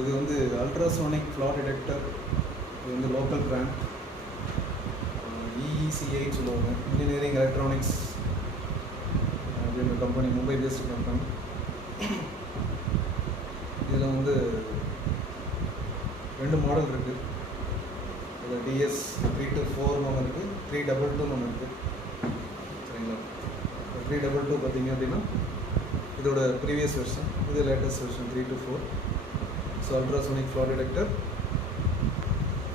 இது வந்து ultrasonic flat detector. இது வந்து லோக்கல் பிராண்ட், EECI சொல்லுவாங்க, இன்ஜினியரிங் எலக்ட்ரானிக்ஸ் அப்படின்ற கம்பெனி, மும்பை பேஸ்டு கம்பெனி. இதில் வந்து 2 மாடல் இருக்குது. இதில் DS324 ஒன்று இருக்குது, 322 ஒன்று இருக்குது. சரிங்களா? 322 பார்த்தீங்க அப்படின்னா இதோட ப்ரீவியஸ் வெர்ஷன், இது latest version 324. So ultrasonic flat detector.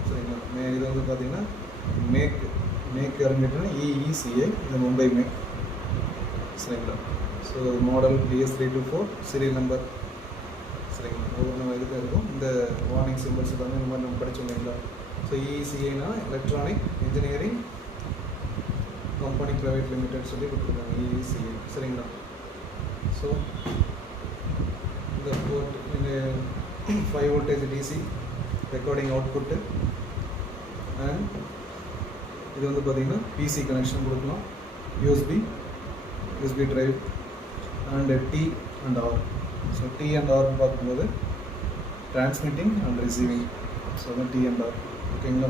சரிங்களா? இது வந்து பார்த்தீங்கன்னா மேக் இறங்கிட்டுனா EECI, இது மும்பை மேக். சரிங்களா? So model DS324, serial number. சரிங்களா? ஒவ்வொரு இதுக்கும் இருக்கும் இந்த வார்னிங் சிம்பிள்ஸ் எல்லாமே இந்த மாதிரி நம்ம படித்தோம் இல்லைங்களா? ஸோ EECIனா electronic engineering company private limited சொல்லி கொடுத்துருக்காங்க, EECI. சரிங்களா? ஸோ இந்த போர்ட், இந்த 5 voltage DC recording output. And இது வந்து பார்த்திங்கன்னா PC கனெக்ஷன் கொடுக்கலாம், USB drive and T and R. So T and R பார்க்கும்போது டிரான்ஸ்மிட்டிங் அண்ட் ரிசீவிங். ஸோ அதான் T அண்ட் R. ஓகேங்களா?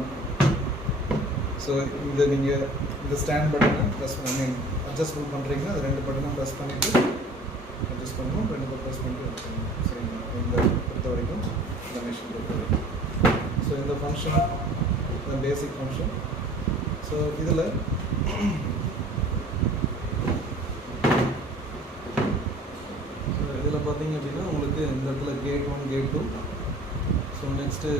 ஸோ இதை நீங்கள் இந்த ஸ்டாண்ட் பட்டனை ப்ரெஸ் பண்ணி அட்ஜஸ்ட்மெண்ட் பண்ணுறீங்கன்னா அது 2 பட்டனும் ப்ரெஸ் பண்ணிவிட்டு அட்ஜஸ்ட் பண்ணணும், 2 பட்டன் ப்ரெஸ் பண்ணிட்டு வச்சுக்கணும். சரிங்களா? இந்த பொறுத்த வரைக்கும் இந்த மிஷின் பொறுத்த வரைக்கும். ஸோ இந்த ஃபங்க்ஷன் இந்த பேசிக் ஃபங்க்ஷன். ஸோ இதில் பார்த்தீங்க அப்படின்னா உங்களுக்கு இந்த இடத்துல gate 1 gate 2. So next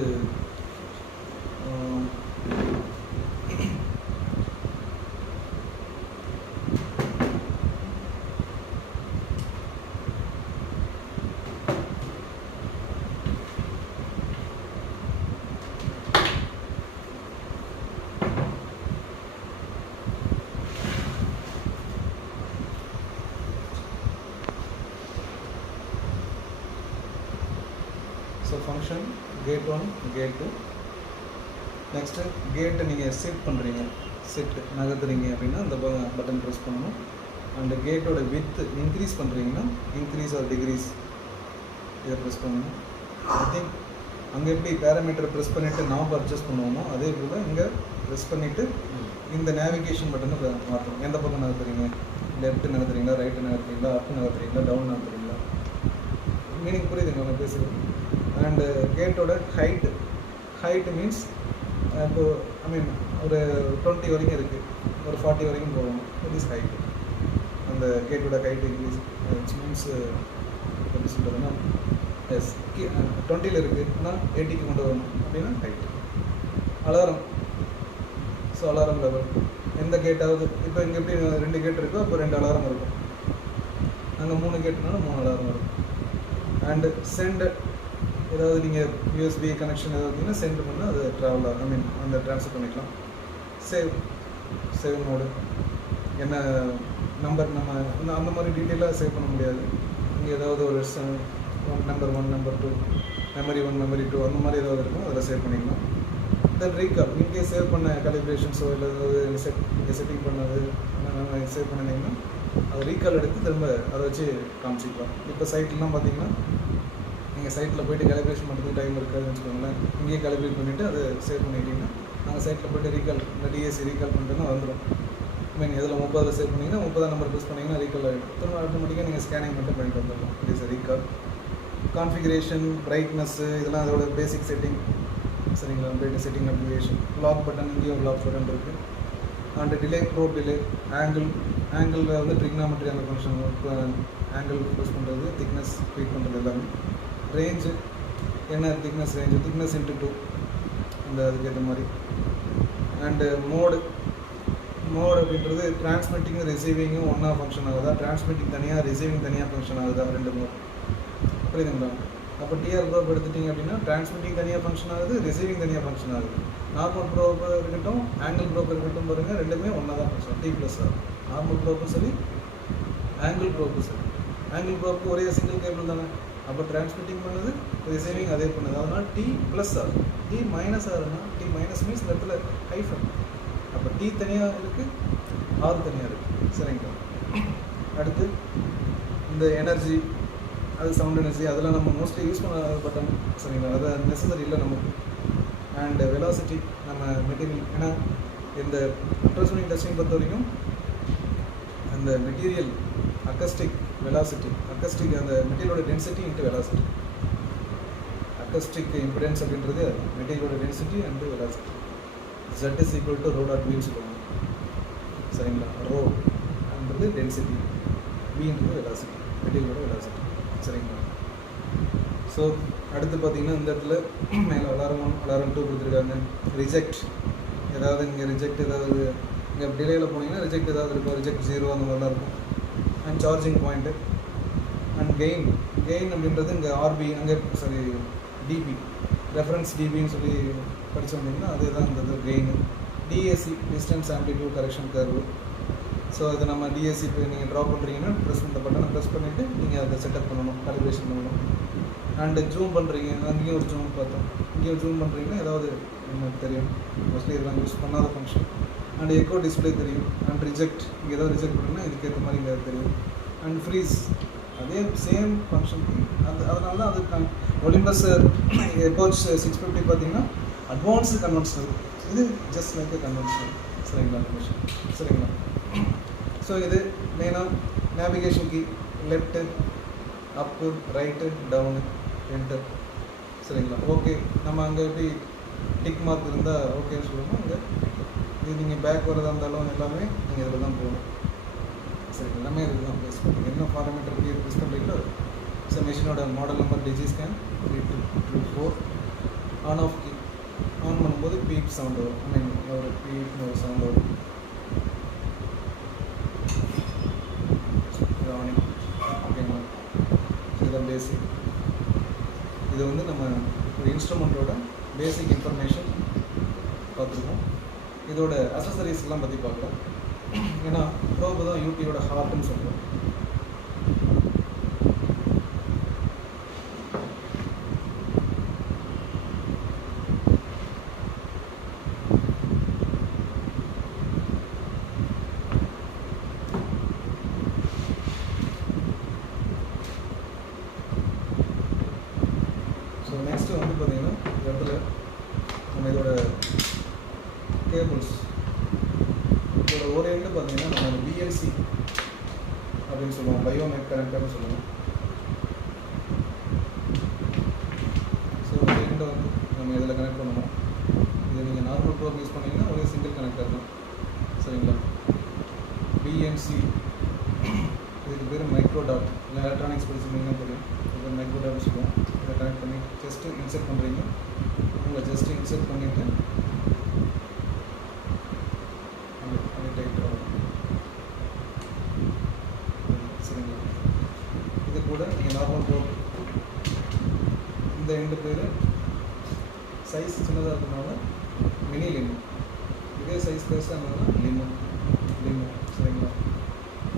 function gate 1 gate 2. Next கேட்டை நீங்கள் செட் பண்ணுறீங்க, நகர்த்துறீங்க அப்படின்னா இந்த பட்டன் ப்ரெஸ் பண்ணணும். அண்ட் கேட்டோட வித் இன்க்ரீஸ் பண்ணுறீங்கன்னா இன்க்ரீஸ் ஆர் டிக்ரீஸ் இதை ப்ரெஸ் பண்ணணும். ஐ திங்க் அங்கே எப்படி பேராமீட்டரை ப்ரெஸ் பண்ணிவிட்டு நாம் அட்ஜஸ்ட் பண்ணுவோமோ அதே போல் இங்கே ப்ரெஸ் பண்ணிவிட்டு இந்த நேவிகேஷன் பட்டனை மாற்றணும். எந்த பக்கம் நகர்த்துறீங்க, லெஃப்ட் நகர்த்துறீங்களா, ரைட்டு நகர்த்துறீங்களா, அப் நகர்த்துறீங்களா, டவுன் நகர்த்துறீங்களா? மீனிங் புரியுதுங்க நான் பேசுகிறது? அண்டு கேட்டோட ஹைட்டு மீன்ஸ் இப்போ ஐ மீன் ஒரு 20 வரைக்கும் இருக்குது, ஒரு 40 வரைக்கும் போகணும். It is height. அந்த கேட்டோட ஹைட் இன்க்ரீஸ் மீன்ஸ் எப்படி சொல்கிறதுன்னா, எஸ் 20ல் இருக்குது ஆனால் 80க்கு கொண்டு வரணும் அப்படின்னா height. Alarm. So alarm level எந்த கேட்டாவது இப்போ இங்கே எப்படி 2 கேட் இருக்கோ அப்போ 2 அலாரம் இருக்கும். அங்கே 3 கேட்டுனாலும் 3 அலாரம் இருக்கும். அண்டு சென்ட், ஏதாவது நீங்கள் USB கனெக்ஷன் ஏதாவது பார்த்தீங்கன்னா சென்ட் பண்ணால் அது ட்ராவல் ஆகும், ஐ மீன் அந்த ட்ரான்ஸ்ஃபர் பண்ணிக்கலாம். சேவ் மோடு, என்ன நம்பர் நம்ம அந்த மாதிரி டீட்டெயிலாக சேவ் பண்ண முடியாது. இங்கே ஏதாவது ஒரு நம்பர் 1 நம்பர் 2 மெமரி 1 மெமரி 2 அந்த மாதிரி ஏதாவது இருக்கும், அதில் சேவ் பண்ணிக்கலாம். தென் ரீகால், இங்கே சேவ் பண்ண கலிப்ரேஷன்ஸோ இல்லை ஏதாவது நீங்கள் செட்டிங் பண்ணது சேவ் பண்ணிங்கன்னா அதை ரீகால் எடுத்து திரும்ப அதை வச்சு காமிச்சிக்கலாம். இப்போ சைட்லாம் பார்த்தீங்கன்னா நீங்கள் சைட்டில் போய்ட்டு கேலிப்ரேஷன் பண்ணுறதுக்கு டைம் இருக்காதுன்னு வச்சுக்கோங்களேன். இங்கேயே கேலிப்ரேட் பண்ணிவிட்டு அதை சேவ் பண்ணிட்டீங்கன்னா நாங்கள் சைட்டில் போய்ட்டு ரீகால் இந்த DAC ரீகால் பண்ணிட்டோன்னா வந்துடும். ஐ மீன் இதில் 30 சேவ் பண்ணிங்கன்னா 30 நம்பர் ப்ரெஸ் பண்ணிங்கன்னா ரீகால் ஆகிடும். திரும்ப ஆட்டோமேட்டிக்காக நீங்கள் ஸ்கேனிங் மட்டும் பண்ணிட்டு வந்துடலாம். It is recall. Configuration, brightness இதெல்லாம் அதோட பேசிக் செட்டிங். சரிங்களா? போய்ட்டு செட்டிங் அப்ளிகேஷன், லாக் பட்டன், இங்கேயும் லாக் பட்டன் இருக்குது. அண்ட் டிலே, ப்ரோப் டிலே, ஆங்கிளில் வந்து ட்ரிக்னாமெட்ரி அந்த ஃபங்க்ஷன், ஆங்கிள் ப்ரெஸ் பண்ணுறது, திக்னஸ் ட்வீட் பண்ணுறது எல்லாமே. ரேஞ்சு, என்ன திக்னஸ் ரேஞ்சு, திக்னஸ் இன்ட்டு 2 அந்த அதுக்கேற்ற மாதிரி. அண்டு மோடு அப்படின்றது டிரான்ஸ்மிட்டிங்கும் ரிசீவிங்கும் ஒன்றா ஃபங்க்ஷன் ஆகுதா, டிரான்ஸ்மிட்டிங் தனியாக ரிசீவிங் தனியாக ஃபங்க்ஷன் ஆகுதா, 2 மோட். புரியுதுங்களா? அப்போ டிஆர் ப்ரோப் எடுத்துட்டிங்க அப்படின்னா டிரான்ஸ்மிட்டிங் தனியாக ஃபங்க்ஷன் ஆகுது, ரிசீவிங் தனியாக ஃபங்க்ஷன் ஆகுது. நார்மல் ப்ரோப் இருக்கட்டும், ஆங்கிள் ப்ரோப் இருக்கட்டும், பாருங்கள் ரெண்டுமே ஒன்றா தான் ஃபங்க்ஷன். T+ ஆகும். நார்மல் ப்ரோப்பும் சரி, ஆங்கிள் ப்ரோப்பும் சரி. ஆங்கிள் ப்ரோப்புக்கு ஒரே சிங்கிள் கேபிள் தானே, அப்போ டிரான்ஸ்மிட்டிங் பண்ணுது, ரிசீவிங் அதே பண்ணுது. அதனால் T+ ஆகும். T- ஆகுதுன்னா T- மீன்ஸ் இந்த இடத்துல ஹைஃபன். அப்போ T தனியாக இருக்குது, R தனியாக இருக்குது. சரிங்களா? அடுத்து இந்த எனர்ஜி அது சவுண்ட் எனர்ஜி அதெல்லாம் நம்ம மோஸ்ட்லி யூஸ் பண்ண பட்டன் சரிங்களா, அது நெசசரி இல்லை நமக்கு. அண்ட் வெலாசிட்டி நம்ம மெட்டீரியல், ஏன்னா இந்த அல்ட்ராசோனிக் டெஸ்டிங் பொறுத்த வரைக்கும் அந்த மெட்டீரியல் அக்கஸ்டிக் வெலாசிட்டி, அக்கஸ்டிக் அந்த மெட்டீரியலோட density into velocity, acoustic impedance அப்படின்றது மெட்டீரியலோட density and velocity. Z is equal to rho dot v சொல்லுவாங்க சரிங்களா. ரோ அப்படின்றது டென்சிட்டி, வின்றது வெலாசிட்டி, மெட்டீரியலோட வெலாசிட்டி சரிங்களா. ஸோ அடுத்து பார்த்தீங்கன்னா இந்த இடத்துல மேலே அலாரம் 2 கொடுத்துருக்காங்க. ரிஜெக்ட், ஏதாவது இங்கே ரிஜெக்ட், ஏதாவது இங்கே டிலேயில் போனீங்கன்னா ரிஜெக்ட் ஏதாவது இருக்கும், ரிஜெக்ட் 0 அந்த மாதிரிலாம் இருக்கும். And charging point and gain அப்படின்றது இங்கே ஆர்பி, அங்கே சாரி டிபி, ரெஃபரன்ஸ் டிபின்னு சொல்லி படித்து வந்தீங்கன்னா அதுதான் இந்த gain. DAC, distance amplitude correction curve. So இது நம்ம டிஏசி இப்போ நீங்கள் ட்ரா பண்ணுறீங்கன்னா இந்த பட்டனை ப்ரெஸ் பண்ணிவிட்டு நீங்கள் அதை செட்டப் பண்ணணும், கால்குலேஷன் பண்ணணும். அண்டு ஜூம் பண்ணுறீங்க, அங்கேயும் ஒரு ஜூம் பார்த்தோம், இங்கேயும் ஜூம் பண்ணுறீங்கன்னா ஏதாவது எனக்கு தெரியும், மோஸ்ட்லி இதெல்லாம் யூஸ் பண்ணாத ஃபங்க்ஷன். அண்ட் எக்கோ டிஸ்பிளே தெரியும். அண்ட் ரிஜெக்ட், இங்கே ஏதாவது ரிஜெக்ட் பண்ணுன்னா இதுக்கேற்ற மாதிரி இங்கே தெரியும். அண்ட் ஃப்ரீஸ், அதே சேம் ஃபங்க்ஷன். அதனால தான் அது ஒலிம்பஸ் எபோச் 650 பார்த்தீங்கன்னா அட்வான்ஸ்டு கன்வென்ஷனல், இது ஜஸ்ட் லைக் கன்வென்ஷனல் சரிங்களா கன்வென்ஷன் சரிங்களா. ஸோ இது மெயினாக நேவிகேஷன் கீ, லெஃப்ட்டு, அப்பு, ரைட்டு, டவுனு, என்டர் சரிங்களா. ஓகே, நம்ம அங்கே எப்படி டிக் மார்க் இருந்தால் ஓகேன்னு சொல்லுவோம். இங்கே இது நீங்கள் பேக் வரதாக இருந்தாலும் எல்லாமே நீங்கள் இதில் தான் போகணும் சரிங்களா. எல்லாமே இதில் தான் ப்ளேஸ் பண்ணுறீங்க. என்ன ஃபார்மேட் எப்படி யூஸ் பண்ணுறீங்களோ. ஸோ மிஷினோட model number DG scan 324. On off key, on பண்ணும்போது பீப் சவுண்ட் வரும், ஐ மீன் ஒரு பீப்னு ஒரு சவுண்ட் வரும். ஓகேங்களா. இதுதான் பேசிக். இது வந்து நம்ம ஒரு இன்ஸ்ட்ருமெண்ட்டோட பேசிக் இன்ஃபர்மேஷன் பார்த்துருக்கோம். இதோட அசசரிஸ் எல்லாம் பற்றி பார்க்கலாம். ஏன்னா ப்ரோப் தான் யூடியோட ஹார்ட்னு சொல்கிறோம். ஸோ நெக்ஸ்ட்டு வந்து பார்த்தீங்கன்னா இந்த இடத்துல நம்ம இதோட கேபிள்ஸ், இதோட ஒரு எண்டு பார்த்தீங்கன்னா நம்ம பிஎல்சி அப்படின்னு சொல்லுவோம், பயோமெக் கனெக்டர்னு சொல்லுவோம். ஸோ ஒரு எண்டை வந்து நம்ம இதில் கனெக்ட் பண்ணுவோம். இது நீங்கள் நார்மல் ப்ரோப் யூஸ் பண்ணிங்கன்னா ஒரே சிங்கிள் கனெக்டர் தான் சரிங்களா. பிஎன்சி இதுக்கு பேர் மைக்ரோ டாட், இல்லை எலக்ட்ரானிக்ஸ் படிச்சுருந்தீங்கன்னா தெரியும், இது மைக்ரோ டாட்னு சொல்லுவோம். இதை கனெக்ட் பண்ணி ஜஸ்ட்டு இன்செர்ட் பண்ணுறீங்க. உங்களை ஜஸ்ட்டு இன்செர்ட் பண்ணிவிட்டு சரிங்களா. இது கூட நீங்கள் நார்மல் ப்ரோப், இந்த எண்டு பேர் சைஸ் சின்னதாக இருக்கிறதுனால மினி லிமோ, இதே சைஸ் பெருசாக இருந்ததுன்னா லிமோ சரிங்களா.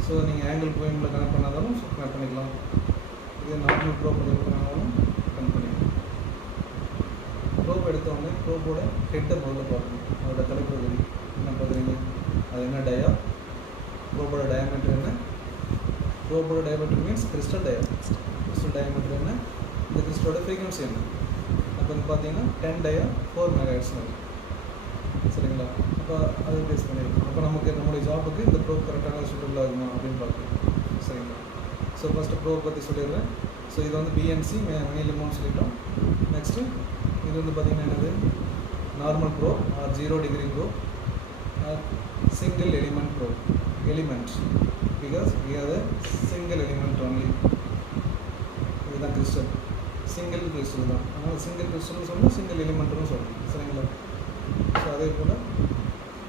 ஸோ நீங்கள் ஆங்கிள் கோயிங்கில் கனெக்ட் பண்ணாலும் கனெக்ட் பண்ணிக்கலாம். இதே நார்மல் ப்ரோப் பண்ணாலும் கனெக்ட் பண்ணிக்கலாம். ப்ரோப் எடுத்தோடனே ப்ரோப்போட ஹெட்டை முதல்ல பார்க்கணும். அதோட தலைப்பகுதி என்ன பார்க்குறீங்க, அது என்ன டயா, ப்ரோப்போட டயாமீட்டர் என்ன, ப்ரோப்போட டயாமீட்டர் மீன்ஸ் கிறிஸ்டல் டயாமீட்டர் என்ன, இந்த கிறிஸ்டலோட ஃப்ரீக்வன்சி என்ன. அப்போ வந்து பார்த்தீங்கன்னா 10 டயா 4 மெகாஹெர்ட்ஸ் சரிங்களா. அப்போ அது பேஸ் பண்ணியிருக்கோம். அப்போ நமக்கு நம்மளுடைய ஜாபுக்கு இந்த ப்ரோப் கரெக்டான சூட்டபிள் ஆகுமா அப்படின்னு பார்க்கலாம் சரிங்களா. ஸோ ஃபஸ்ட்டு ப்ரோப் பற்றி சொல்லிடுறேன். ஸோ இது வந்து பிஎன்சி மினி லிமோன்னு சொல்லிட்டோம். நெக்ஸ்ட்டு இது வந்து பார்த்திங்கன்னா என்னது, normal probe or 0 degree probe or single element probe, element because we are a single element only. இதுதான் கிறிஸ்டல், சிங்கிள் கிறிஸ்டல் தான், அதனால் சிங்கிள் கிறிஸ்டல்னு சொல்லணும், சிங்கிள் எலிமெண்ட்னு சொல்லணும் சரிங்களா. ஸோ அதே போல்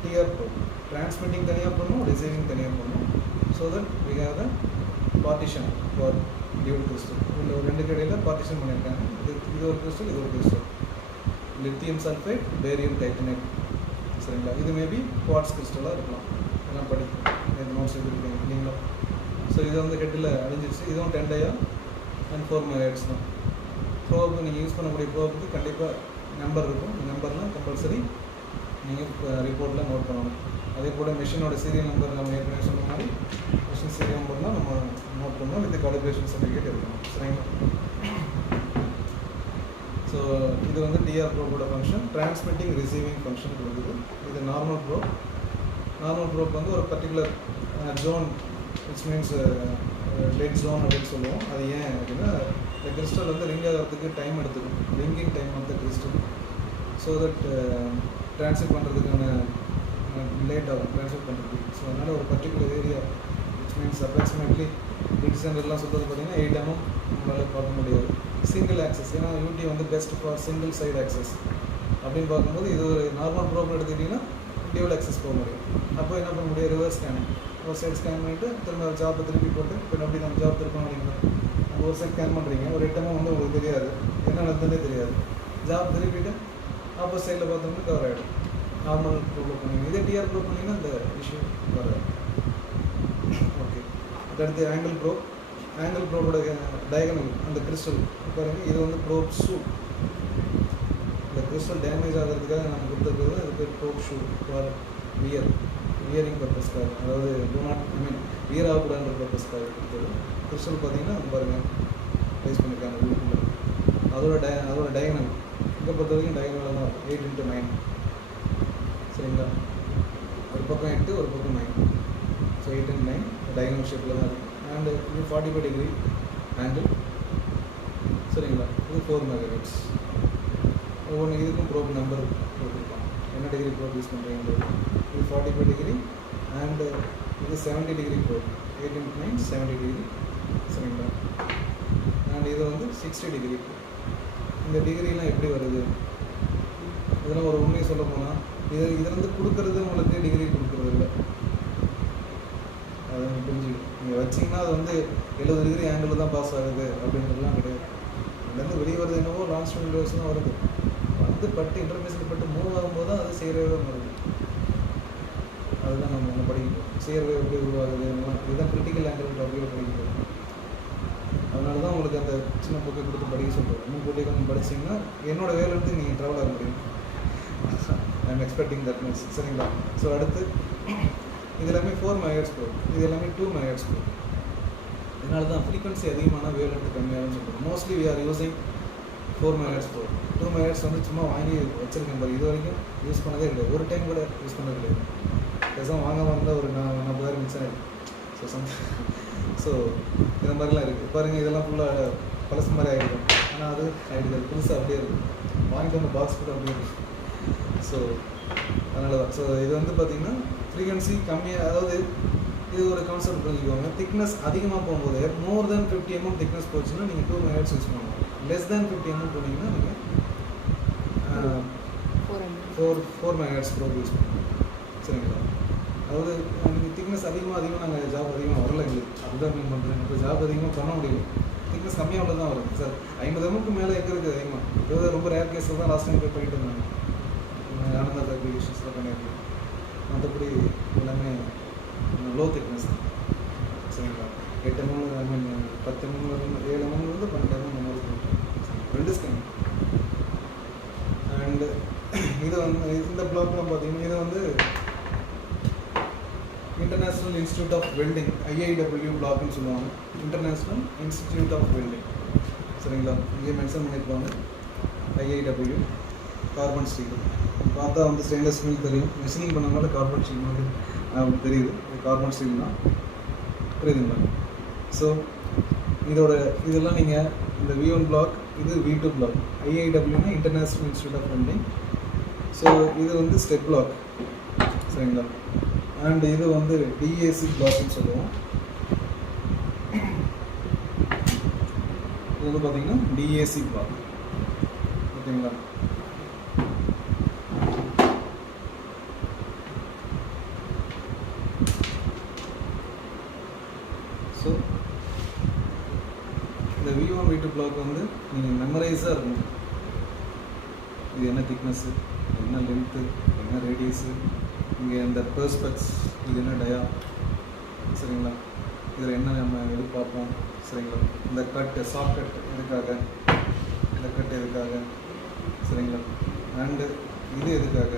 டிஆர் ப்ரோப், டிரான்ஸ்மிட்டிங் தனியாக பண்ணணும், ரிசீவிங் தனியாக பண்ணணும். So that we have the partition for dual crystal. இதில் ஒரு ரெண்டு கடையில் பார்ட்டிஷன் பண்ணியிருக்காங்க. இது ஒரு கிறிஸ்டல், இது ஒரு crystal. Lithium sulphide, barium titanate சரிங்களா. இது மேபி குவார்ட்ஸ் கிறிஸ்டலாக இருக்கலாம். இதெல்லாம் படிக்கும், இது நோட்ஸ் எடுத்துருக்கீங்க இல்லைங்களா. ஸோ இது வந்து ஹெட்டில் அழிஞ்சிருச்சு. இதுவும் 10 டயா அண்ட் 4 மெகாஹெர்ட்ஸ் தான். ப்ரோபுக்கு நீங்கள் யூஸ் பண்ணக்கூடிய ப்ரோபுக்கு கண்டிப்பாக நம்பர் இருக்கும். இந்த நம்பர்லாம் கம்பல்சரி நீங்கள் ரிப்போர்ட்டில் நோட் பண்ணணும். அதே போல் மிஷினோட சீரியல் நம்பர் நம்ம ஏற்கனவே சொன்ன மாதிரி ஃபங்க்ஷன்ஸ் தெரியாமல் இருந்தால் நம்ம நோட் பண்ணோம், வித் காலிப்ரேஷன் சர்டிஃபிகேட் இருக்கணும். சரிங்களா? ஸோ இது வந்து டிஆர் ப்ரோபோட ஃபங்க்ஷன். டிரான்ஸ்மிட்டிங் ரிசீவிங் ஃபங்க்ஷன் கொடுக்குது. இது நார்மல் ப்ரோப். நார்மல் ப்ரோப் வந்து ஒரு particular zone, which means dead zone அப்படின்னு சொல்லுவோம். அது ஏன் அப்படின்னா இந்த கிறிஸ்டல் வந்து ரிங் ஆகிறதுக்கு டைம் எடுத்துக்கும், ringing time of the crystal. So that transfer பண்ணுறதுக்கான லேட் ஆகும் ட்ரான்ஸ்ஃபர் பண்ணுறதுக்கு. ஸோ அதனால் ஒரு particular area, which means approximately டிசைனர்லாம் சொல்கிறது பார்த்தீங்கன்னா 8 mm நம்மளால் பார்க்க முடியாது. சிங்கிள் ஆக்சஸ், ஏன்னா யூடி வந்து best for single side access அப்படின்னு பார்க்கும்போது இது ஒரு நார்மல் ப்ரோப்ளம் எடுத்துக்கிட்டிங்கன்னா டியூவல் ஆக்சஸ் போக முடியும். அப்போ என்ன பண்ண முடியும், ரிவர்ஸ் ஸ்கேனிங், ஒரு சைடு ஸ்கேன் பண்ணிவிட்டு திரும்ப ஜாப்பை திருப்பி போட்டு இப்போ எப்படி நம்ம ஜாப் திருப்போம் அப்படிங்களா, நம்ம ஒரு சைடு ஸ்கேன் பண்ணுறீங்க, ஒரு 8 mm வந்து உங்களுக்கு தெரியாது, என்ன நடந்ததே தெரியாது. ஜாப் திருப்பிட்டு ஆப்போசிட் சைடில் பார்த்தோம்னா கவர் ஆகிடும். நார்மல் ப்ரோப்ளம் பண்ணிங்க. இதே டிஆர் ப்ரோப் பண்ணிங்கன்னா இந்த இஷ்யூ வராது. ஓகே, அடுத்து ஆங்கிள் ப்ரோப். ஆங்கிள் ப்ரோபோட டயகனல் அந்த கிறிஸ்டல் பாருங்கள், இது வந்து ப்ரோப் ஷூ. இந்த கிறிஸ்டல் டேமேஜ் ஆகிறதுக்காக நம்ம கொடுத்துருக்கிறது அது பேர் ப்ரோப் ஷூ ஃபார் வியரிங் பர்பஸ்க்காக, அதாவது டூ நாட் வியர் ஆகக்கூடாதுன்ற பர்பஸ்க்காக கொடுத்தது. கிறிஸ்டல் பார்த்தீங்கன்னா அது பாருங்கள் ப்ளேஸ் பண்ணியிருக்காங்க வீட்டுக்குள்ள. அதோட டயகனல் இங்கே பொறுத்த வரைக்கும் டயகனலாக தான் 8 into 9. சரிங்களா? ஒரு பக்கம் 8, ஒரு பக்கம் 9. ஸோ 8 and 9 டயகனல் ஷேப்பில் தான் இருக்குது. அண்டு இது 45 degree ஆங்கிள். சரிங்களா? இது 4 MHz. ஒவ்வொன்று இதுக்கும் ப்ரோப் நம்பர் கொடுத்துருக்கோம், என்ன டிகிரி ப்ரோப் யூஸ் பண்ணுறீங்கிறது. இது 45 degree அண்டு இது 70 degree ப்ரோப். 8 into 9 70 degree. சரிங்களா? அண்ட் இது வந்து 60 degree. இந்த டிகிரிலாம் எப்படி வருது, இதெல்லாம் ஒரு உண்மையை சொல்ல போனால் இதில் வந்து கொடுக்கறது உங்களுக்கு டிகிரி கொடுக்குறது இல்லை. அதை நீங்கள் புரிஞ்சுக்கணும். நீங்கள் வச்சிங்கன்னா அது வந்து 70 degree ஆங்கிள் தான் பாஸ் ஆகுது அப்படின்றதுலாம் கிடையாது. அதுலேருந்து வெளியே வருது என்னவோ லான்ச் விண்டோஸ் தான் வருது. வந்து பட்டு இன்டர்மேஷன் பட்டு மூவ் ஆகும்போது தான் அது சேர்வே வருது. அதுதான் நம்ம ஒன்று படிக்கணும். சேர்வே எப்படி உருவாகுது, இதுதான் கிரிட்டிக்கல் ஆங்கிள் டாபிக் படிக்கணும். அதனால தான் உங்களுக்கு அந்த சின்ன புக்கை கொடுத்து படிக்க சொல்கிறேன். இன்னும் போட்டி கொஞ்சம் படிச்சிங்கன்னா என்னோடய வேலை எடுத்து நீங்கள் ட்ராவல் ஆக முடியும். I am expecting that means. சரிங்களா? ஸோ அடுத்து இது எல்லாமே 4 MHz ப்ரோப், இது எல்லாமே 2 MHz ப்ரோப். இதனால தான் ஃப்ரீக்வன்சி அதிகமான வேவ் லென்த் கம்மியாகும்னு சொல்கிறோம். Mostly we are using 4 MHz probe. 2 MHz வந்து சும்மா வாங்கி வச்சுருக்கேன் பாரு, இது வரைக்கும் யூஸ் பண்ணதே கிடையாது, ஒரு டைம் கூட யூஸ் பண்ணது கிடையாது. பேசாமல் வாங்க வந்தால் ஒரு 40,000 மிச்சம் ஆகிடும். ஸோ இந்த மாதிரிலாம் இருக்குது பாருங்கள். இதெல்லாம் ஃபுல்லாக பழசு மாதிரி ஆகிடும், ஆனால் அது ஆகிடுது புதுசாக அப்படியே இருக்கும். வாங்கிட்டு வந்து பாக்ஸ் கூட அப்படியே இருக்கும். ஸோ அதனால தான். ஸோ இது வந்து பார்த்திங்கன்னா ஃப்ரீக்வன்சி கம்மியாக, அதாவது இது ஒரு கான்செப்ட் புரிஞ்சுக்கோங்க. திக்னஸ் அதிகமாக போகும்போது மோர் தென் 50 mm திக்னஸ் போச்சுன்னா நீங்கள் 2 MHz யூஸ் பண்ணணும். லெஸ் தேன் 50 mm போனீங்கன்னா நீங்கள் 4 MHz ப்ரோப் யூஸ் பண்ணணும். சரிங்களா? அதாவது நீங்கள் திக்னஸ் அதிகமாக நாங்கள் ஜாப் அதிகமாக வரல எங்களுக்கு, அதுதான் மீன் பண்ணுறேன். இப்போ ஜாப் அதிகமாக பண்ண முடியும், திக்னஸ் கம்மியாக உள்ள தான் வருது சார். 50 mm மேலே எங்கே இருக்குது அதிகமாக? இது ரொம்ப ரேர் கேஸில் தான் லாஸ்ட் டைம் போய் பண்ணிட்டு இருந்தாங்க. ஆனந்த ஃபேப்ரிகேஷன்ஸில் பண்ணியிருக்கேன். மற்றபடி எல்லாமே லோ திக்னஸ் தான். சரிங்களா? 8 mm, 10 mm, 7 mm 12 mm மாதிரி போயிட்டு 2 ஸ்கேன். அண்டு இது வந்து இந்த பிளாக்லாம் பார்த்தீங்கன்னா இது வந்து international institute of welding, IIW பிளாக்னு சொல்லுவாங்க. International institute of welding. சரிங்களா? இங்கே மென்ஷன் பண்ணியிருப்பாங்க IIW. கார்பன் ஸ்டீல் பார்த்தா வந்து ஸ்டெயின்லெஸ் ஸ்டீல் தெரியும், மெஷினிங் பண்ணனால கார்பன் ஸ்டீல் மாதிரி நமக்கு தெரியுது. இது கார்பன் ஸ்டீல் தான், புரியுதுங்களா? ஸோ இதெல்லாம் நீங்கள் இந்த V1 பிளாக், இது V2 பிளாக். IIWனா international institute of welding. So இது வந்து ஸ்டெப் பிளாக். சரிங்களா? அண்ட் இது வந்து DAC பிளாக்னு சொல்லுவோம். இது வந்து பார்த்தீங்கன்னா DAC பிளாக். ஓகேங்களா? ஸோ இந்த V1 V2 பிளாக் வந்து நீங்கள் மெமரைஸாக இருக்கணும். இது என்ன திக்னஸ்ஸு, என்ன லென்த்து, என்ன ரேடியஸு, இங்கே இந்த பெர்ஸ்பெக்ஸ், இது என்ன டயா. சரிங்களா? இதில் என்ன நம்ம எதிர்பார்ப்போம். சரிங்களா? இந்த கட்டு, சாஃப்ட் கட் எதுக்காக, இந்த கட் எதுக்காக. சரிங்களா? அண்டு இது எதுக்காக,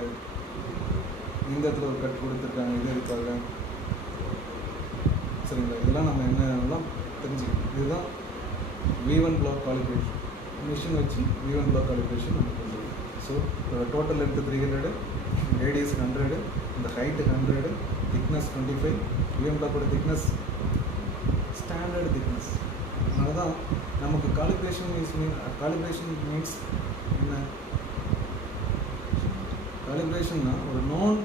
இந்த இடத்துல ஒரு கட் கொடுத்துருக்காங்க, இது எதுக்காக. சரிங்களா. இதெல்லாம் நம்ம என்னெல்லாம் தெரிஞ்சுக்கணும். இதுதான் V1 பிளாக் காலிப்ரேஷன் மிஷின் வச்சு V1 பிளாக் காலிப்ரேஷன் நம்ம பண்ணுறோம். ஸோ டோட்டல் லென்த் 300, ரேடியஸ் 100, இந்த ஹைட்டு 100, திக்னஸ் 25. V1 பிளாக்கோட திக்னஸ் ஸ்டாண்டர்ட் திக்னஸ். அதனால தான் நமக்கு காலிப்ரேஷன் மீன்ஸ் என்ன? காலிப்ரேஷன்னா ஒரு நோன்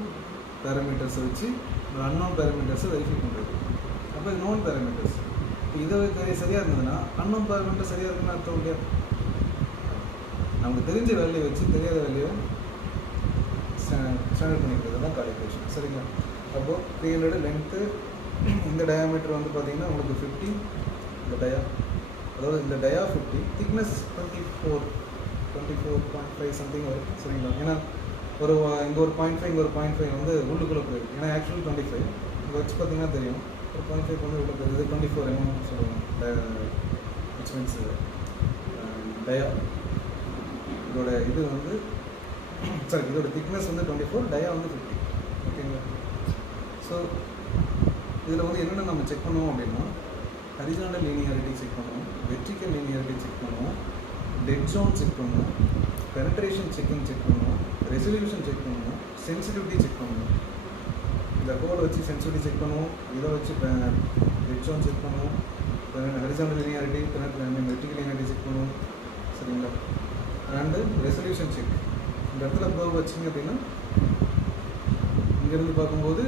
பேராமீட்டர்ஸை வச்சு ஒரு அன்னோன் பேராமீட்டர்ஸை வெரிஃபை பண்ணுறது. அப்போ இது நோன் பேராமீட்டர்ஸ். இதை சரியாக இருந்ததுன்னா அன்னோன் பேராமீட்டர் சரியாக இருக்குன்னு அர்த்தம் இல்லையா? நமக்கு தெரிஞ்ச வேல்யூ வச்சு தெரியாத வேல்யூவை ஸ்டாண்டர்ட் பண்ணிக்கிறது தான் காலிப்ரேஷன். சரிங்களா. அப்போது 300 லென்த்து, இந்த டயாமீட்டர் வந்து பார்த்திங்கன்னா உங்களுக்கு 50, இந்த டயா, அதாவது இந்த டயா 50, திக்னஸ் 24.5 சம்திங் வரும். சரிங்களா. ஏன்னா இங்கே ஒரு 0.5 இங்கே ஒரு 0.5 வந்து உள்ளுக்குள்ளே போயிருக்கு. ஏன்னா ஆக்சுவலி 25 இங்கே வச்சு பார்த்தீங்கன்னா தெரியும். ஒரு 0.5 வந்து உள்ள போயிருது. 24 mm சொல்லுவாங்க. விச் மீன்ஸ் டயா இதோட இது வந்து இதோட திக்னஸ் வந்து 24, டயா வந்து 50. ஓகேங்களா. ஸோ இதில் வந்து என்னென்ன நம்ம செக் பண்ணுவோம் அப்படின்னா, ஹரிசாண்டல் லீனியாரிட்டி செக் பண்ணுவோம், வெர்டிக்கல் லீனியாரிட்டி செக் பண்ணுவோம், டெட் ஜோன் செக் பண்ணுவோம், பெனட்ரேஷன் செக்கிங் செக் பண்ணுவோம், ரெசல்யூஷன் செக் பண்ணுவோம், சென்சிட்டிவிட்டி செக் பண்ணுவோம். இந்த ஹோல் வச்சு சென்சிட்டிவிட்டி செக் பண்ணுவோம், இதை வச்சு டெட் ஜோன் செக் பண்ணுவோம், horizontal linearity, vertical linearity check பண்ணுவோம். சரிங்களா. And resolution check. இந்த இடத்துல ப்ரோப் வச்சிங்க அப்படின்னா இங்கேருந்து பார்க்கும்போது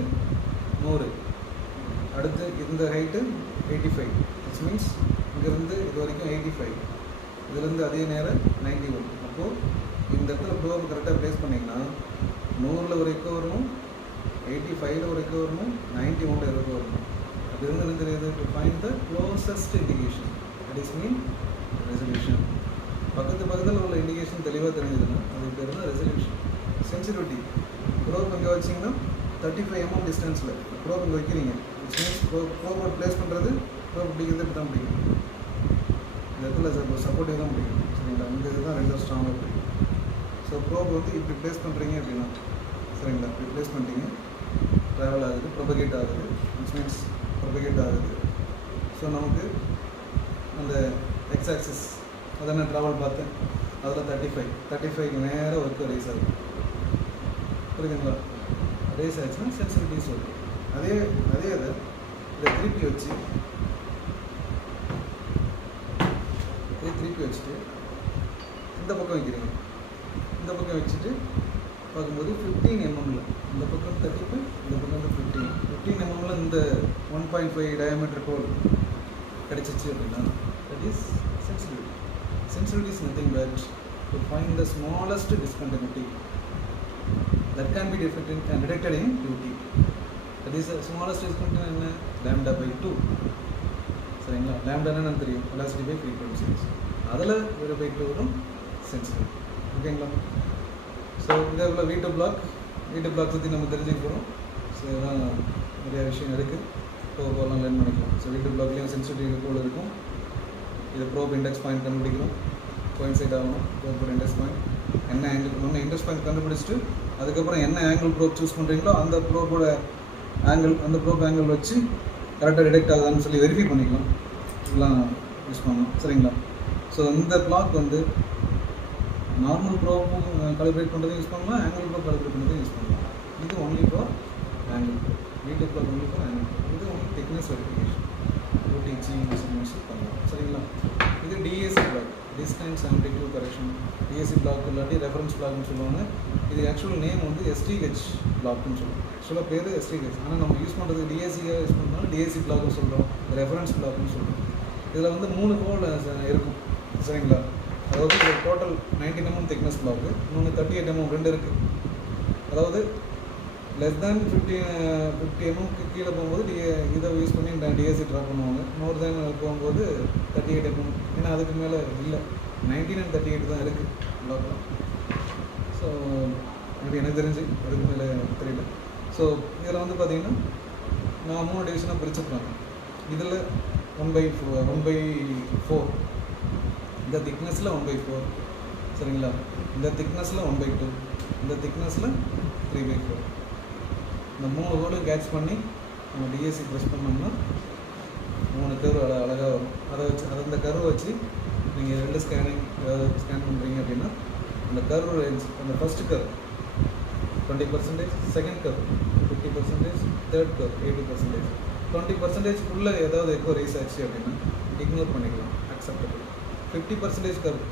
100, அடுத்து இந்த ஹைட்டு 85, விச் மீன்ஸ் இங்கேருந்து இது வரைக்கும் 85, இதுலேருந்து அதே நேரம் 91. அப்போது இந்த இடத்துல ப்ரோப் கரெக்டாக ப்ளேஸ் பண்ணிங்கன்னா 100ல் ஒரு எக்கோ வரணும், 85ல் ஒரு எக்கோ வரணும், 91ல் ஒரு எக்கோ வரணும். அது இருந்து என்ன தெரியுது? To find the closest indication, that is mean resolution. பக்கத்தில் உள்ள இண்டிகேஷன் தெளிவாக தெரிஞ்சதுன்னா அது பேர் தான் ரெசல்யூஷன். சென்சிட்டிவிட்டி, ப்ரோப் இங்கே வச்சிங்கன்னா 35 mm டிஸ்டன்ஸில் ப்ரோப் இங்கே வைக்கிறீங்க. விச் மீன்ஸ் ப்ரோப் ப்ளேஸ் பண்ணுறது, ப்ரோப் பிடிக்கிறது இப்படி தான் பிடிக்கும். இந்த இடத்துல சப்போர்ட்டிவ் தான் பிடிக்கும். சரிங்களா. இந்த இதுதான் ரெண்டும் ஸ்ட்ராங்காக பிடிக்கும். ஸோ ப்ரோப் வந்து இப்படி ப்ளேஸ் பண்ணுறீங்க அப்படின்னா, சரிங்களா, இப்படி ப்ளேஸ் பண்ணிட்டீங்க, ட்ராவல் ஆகுது, ப்ரொபகேட் ஆகுது, விச் மீன்ஸ் ப்ரொபகேட் ஆகுது. ஸோ நமக்கு அந்த எக்ஸ் ஆக்சிஸ் அதை நான் ட்ராவல் பார்த்தேன், அதில் 35 நேரம் ஒர்க்கு ரைஸ் ஆகுது. புரியுதுங்களா. ரேஸ் ஆச்சுன்னா சென்சிட்டிவிட்டிஸ் ஓகே. அதே இதை திருப்பி வச்சுட்டு இந்த பக்கம் வைக்கிறீங்க. இந்த பக்கம் வச்சுட்டு பார்க்கும்போது 15 mm, இந்த பக்கம் 35, இந்த பக்கம் வந்து 15 mm இந்த 1.5 டயாமீட்டர் ஹோல் கிடச்சிச்சு அப்படின்னா that is sensitivity. Sensitivity is nothing but to find the smallest discontinuity that can be detected in QT. That is the smallest discontinuity என்ன? lambda by 2. சரிங்களா. lambda என்னன்னு தெரியும், velocity by frequency. அதில் ஒரு by 2 வரும் sensitivity. ஓகேங்களா. So இதே போல் V2 black பற்றி நம்ம தெரிஞ்சுக்க போகிறோம். ஸோ இதெல்லாம் நிறையா விஷயம் இருக்குது, போகலாம் லேர்ன் பண்ணிக்கலாம். ஸோ V2 பிளாக்லேயும் சென்சிட்டிவிட்டி போல் இருக்கும். இது ப்ரோப் இண்டெக்ஸ் பாயிண்ட் கண்டுபிடிக்கணும், கோயின்சைட் ஆகணும். ப்ரோப் இண்டெக்ஸ் பாயிண்ட் என்ன ஆங்கிள் பண்ணணும், இண்டெக்ஸ் பாயிண்ட் கண்டுபிடிச்சிட்டு அதுக்கப்புறம் என்ன ஆங்கிள் ப்ரோப் சூஸ் பண்ணுறீங்களோ அந்த ப்ரோப்போட ஆங்கிள், அந்த ப்ரோப் ஆங்கிள் வச்சு கரெக்டாக டிடெக்ட் ஆகுதான்னு சொல்லி வெரிஃபை பண்ணிக்கலாம். இதெல்லாம் யூஸ் பண்ணணும். சரிங்களா. ஸோ இந்த பிளாக் வந்து நார்மல் ப்ரோப்பும் காலிப்ரேட் பண்ணுறதையும் யூஸ் பண்ணலாம், ஆங்கிள் ப்ரோப் காலிப்ரேட் பண்ணுறதையும் யூஸ் பண்ணலாம். இது only for angle probe. V2 block only for angle probe. இது only thickness verification, OTG measurements பண்ணலாம். சரிங்களா. இது DAC block, distance amplitude correction. DAC block இல்லாட்டி ரெஃபரன்ஸ் பிளாக்னு சொல்லுவாங்க. இது ஆக்சுவல் நேம் வந்து STH பிளாக்னு சொல்லுவாங்க. ஆக்சுவலாக பேர் STH, ஆனால் நம்ம யூஸ் பண்ணுறது DACயாக யூஸ் பண்ணுறோம். DAC பிளாக்னு சொல்கிறோம், ரெஃபரன்ஸ் பிளாக்னு சொல்கிறோம். இதில் வந்து 3 ஹோல் இருக்கும். சரிங்களா. அதாவது ஒரு டோட்டல் 19 mm திக்னஸ் பிளாக்கு, இன்னொன்று 38 mm, 2 இருக்குது. அதாவது லெஸ் தேன் 50 mm கீழே போகும்போது இதை யூஸ் பண்ணி DAC ட்ரா பண்ணுவாங்க. மோர் தேன் போகும்போது 38 mm, ஏன்னா அதுக்கு மேலே இல்லை, 19 and 38 தான் இருக்குது பிளாக்லாம். ஸோ அப்படி எனக்கு தெரிஞ்சு அதுக்கு மேலே தெரியல. ஸோ இதில் வந்து பார்த்திங்கன்னா நான் 3 டிவிஷனாக பிரிச்சுக்கிறாங்க. இதில் 1/4 இந்த திக்னஸில் 1/4. சரிங்களா. இந்த திக்னஸில் 1/2, இந்த திக்னஸில் 3/4. இந்த 3 ஹோலும் கேட்ச் பண்ணி நம்ம DAC ப்ரெஸ் பண்ணோம்னா 3 கர்வ் அழகாக வரும். அதை வச்சு அந்த கர்வை வச்சு நீங்கள் 2 ஸ்கேனிங் ஏதாவது ஸ்கேன் பண்ணுறீங்க அப்படின்னா அந்த கர்வ் ரேஞ்ச், அந்த first curve 20%, second curve 50%, third curve 80%, 20%க்குள்ளே ஏதாவது எக்கோ ரைஸ் ஆச்சு அப்படின்னா இக்னோர் பண்ணிக்கலாம், அக்செப்டபிள். 50% கர்வ்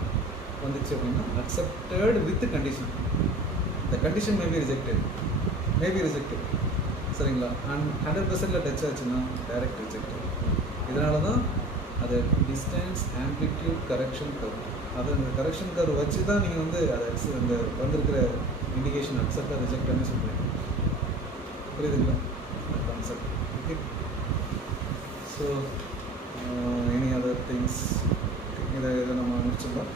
வந்துச்சு அப்படின்னா accepted with condition. The condition maybe rejected சரிங்களா. அண்ட் 100%ல் டச் ஆச்சுன்னா டைரக்ட் ரிஜெக்டட். இதனால தான் அது டிஸ்டன்ஸ் ஆம்ப்ளிடியூட் கரெக்ஷன் கர்வ். அதை அந்த கரெக்ஷன் கர்வ் வச்சு தான் நீங்கள் வந்து அதை அந்த வந்திருக்கிற இண்டிகேஷன் அக்செப்டாக ரிஜெக்டானு சொல்கிறீங்க. புரியுதுங்களா அந்த concept? Okay. So any other things இதை நம்ம முடிச்சிடலாம்.